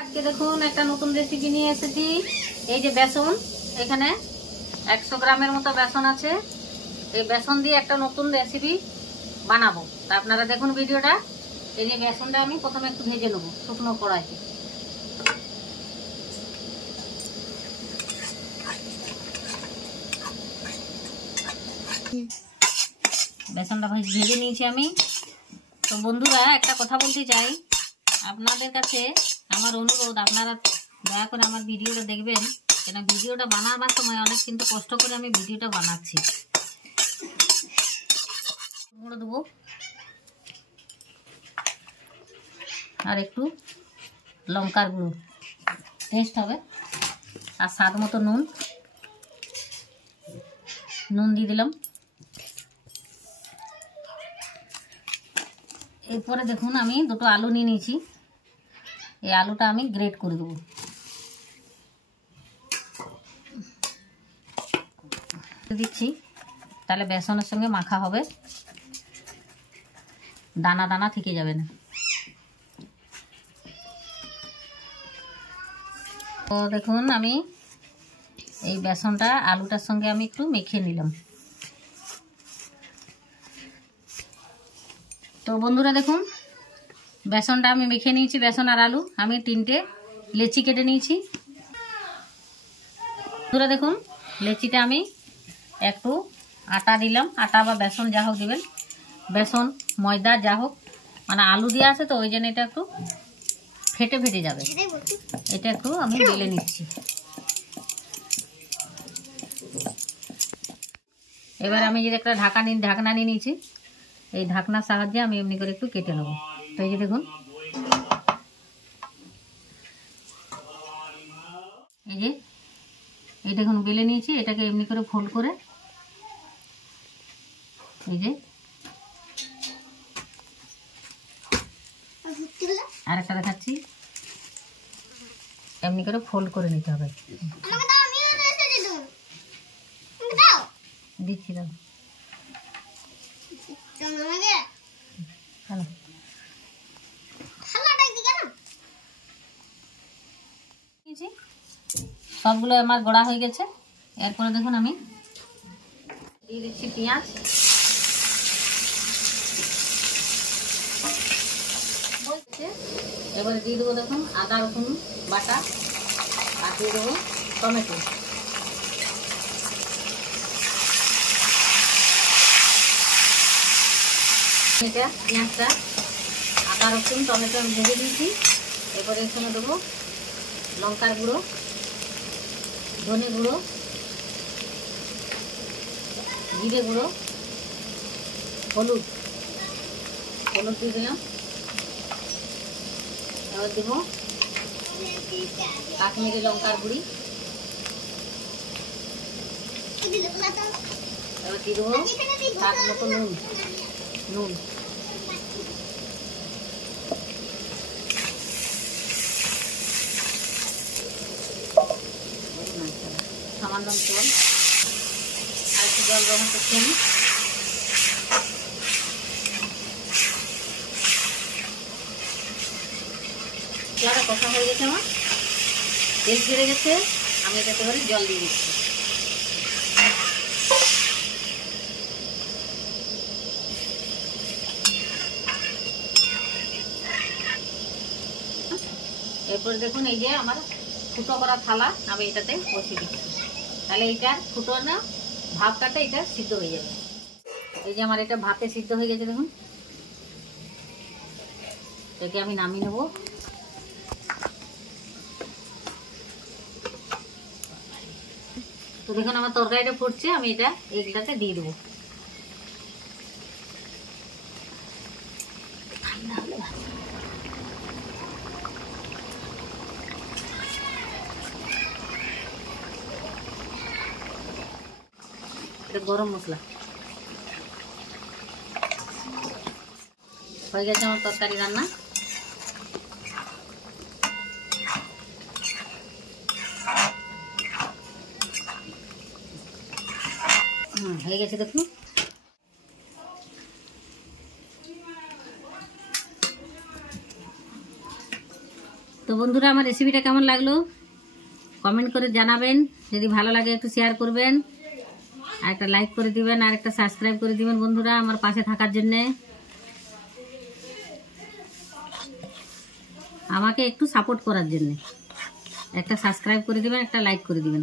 আজকে দেখুন একটা নতুন রেসিপি নিয়ে এসেছি। এই যে বেসন, এখানে 100 গ্রামের মতো বেসন আছে। এই বেসন দিয়ে একটা নতুন রেসিপি বানাবো, তা আপনারা দেখুন ভিডিওটা। এই যে বেসনটা আমি প্রথমে একটু ভেজে নেবো শুকনো কড়াইতে। বেসনটা ভেজে নিয়েছি আমি। তো বন্ধুরা, একটা কথা বলতে চাই আপনাদের কাছে, আমার অনুরোধ, আপনারা দয়া করে আমার ভিডিওটা দেখবেন, কেন ভিডিওটা বানাবার সময় অনেক কিন্তু কষ্ট করে আমি ভিডিওটা বানাচ্ছি। গুঁড়ো দেবো আর একটু লঙ্কার গুঁড়ো, টেস্ট হবে। আর স্বাদ মতো নুন দিয়ে দিলাম। এরপরে দেখুন আমি দুটো আলু নিয়ে নিয়েছি। এই আলুটা আমি গ্রেট করে দেবো। দিচ্ছি, তাহলে বেসনের সঙ্গে মাখা হবে, দানা দানা থেকে যাবে না। তো দেখুন আমি এই বেসনটা আলুটার সঙ্গে আমি একটু মেখে নিলাম। তো বন্ধুরা দেখুন, বেসনটা আমি মেখে নিয়েছি। বেসন আর আলু আমি 3টে লেচি কেটে নিয়েছি। বন্ধুরা দেখুন, লেচিটা আমি একটু আটা দিলাম, আটা বা বেসন যা হোক দেবেন, বেসন ময়দা যা হোক, মানে আলু দিয়ে আছে তো ওই জন্য এটা একটু ফেটে ফেটে যাবে। এটা একটু আমি বেলে নিচ্ছি। এবার আমি যে একটা ঢাকনা নিয়ে নিয়েছি, এই ঢাকনার সাহায্যে আমি এমনি করে একটু কেটে নেব। তো এই যে দেখুন, এই দেখুন বেলে নিয়েছি। এটাকে এমনি করে ফোল্ড করে এই যে আর একটা দেখাচ্ছি, এমনি করে ফোল্ড করে নিতে হবে। দিচ্ছি দাও। সবগুলো আমার গোড়া হয়ে গেছে। এরপরে দেখুন আমি দিয়ে দিচ্ছি পেঁয়াজ। এবারে দিয়ে দেবো দেখুন আদা রসুন বাটা, আর দিয়ে দেবো টমেটো। এটা পেঁয়াজটা, আদা রসুন টমেটো আমি ভেজে দিয়েছি। এবারে এখানে দেবো লঙ্কার গুঁড়ো, ধনে গুঁড়ো, জিরে গুঁড়ো, হলুদ দিয়ে দিলাম। এবার দেবো কাশ্মীরি লঙ্কার গুঁড়ি। এবার দিয়ে দেবো স্বাদ মতো নুন। সামান্য জল, আর একটু জল ব্যবহার করছি আমি। মশলাটা কষা হয়ে গেছে, আমার তেল ছেড়ে গেছে। আমি এটাতে এবারে জল দিয়ে দিচ্ছি। এরপর দেখুন এই যে আমার ফুটো করা থালা আমি এটাতে বসিয়ে দিচ্ছি। তাহলে এইটা ফুটো না ভাপটাতে এটা সিদ্ধ হয়ে যাবে। এই যে আমার এটা ভাপে সিদ্ধ হয়ে গেছে দেখুন। এটাকে আমি নামিয়ে নেব। তো দেখুন আমার তরকারিটা ফুটছে, আমি এটা এইগুলাতে দিয়ে দেবো। এটা গরম মশলা হয়ে গেছে আমার তরকারি রান্না। হয়ে গেছে দেখুন। তো তো বন্ধুরা, আমার রেসিপিটা কেমন লাগলো কমেন্ট করে জানাবেন। যদি ভালো লাগে একটু শেয়ার করবেন, আর একটা লাইক করে দিবেন, আর একটা সাবস্ক্রাইব করে দিবেন বন্ধুরা, আমার পাশে থাকার জন্যে। আমাকে একটু সাপোর্ট করার জন্যে একটা সাবস্ক্রাইব করে দিবেন, একটা লাইক করে দিবেন।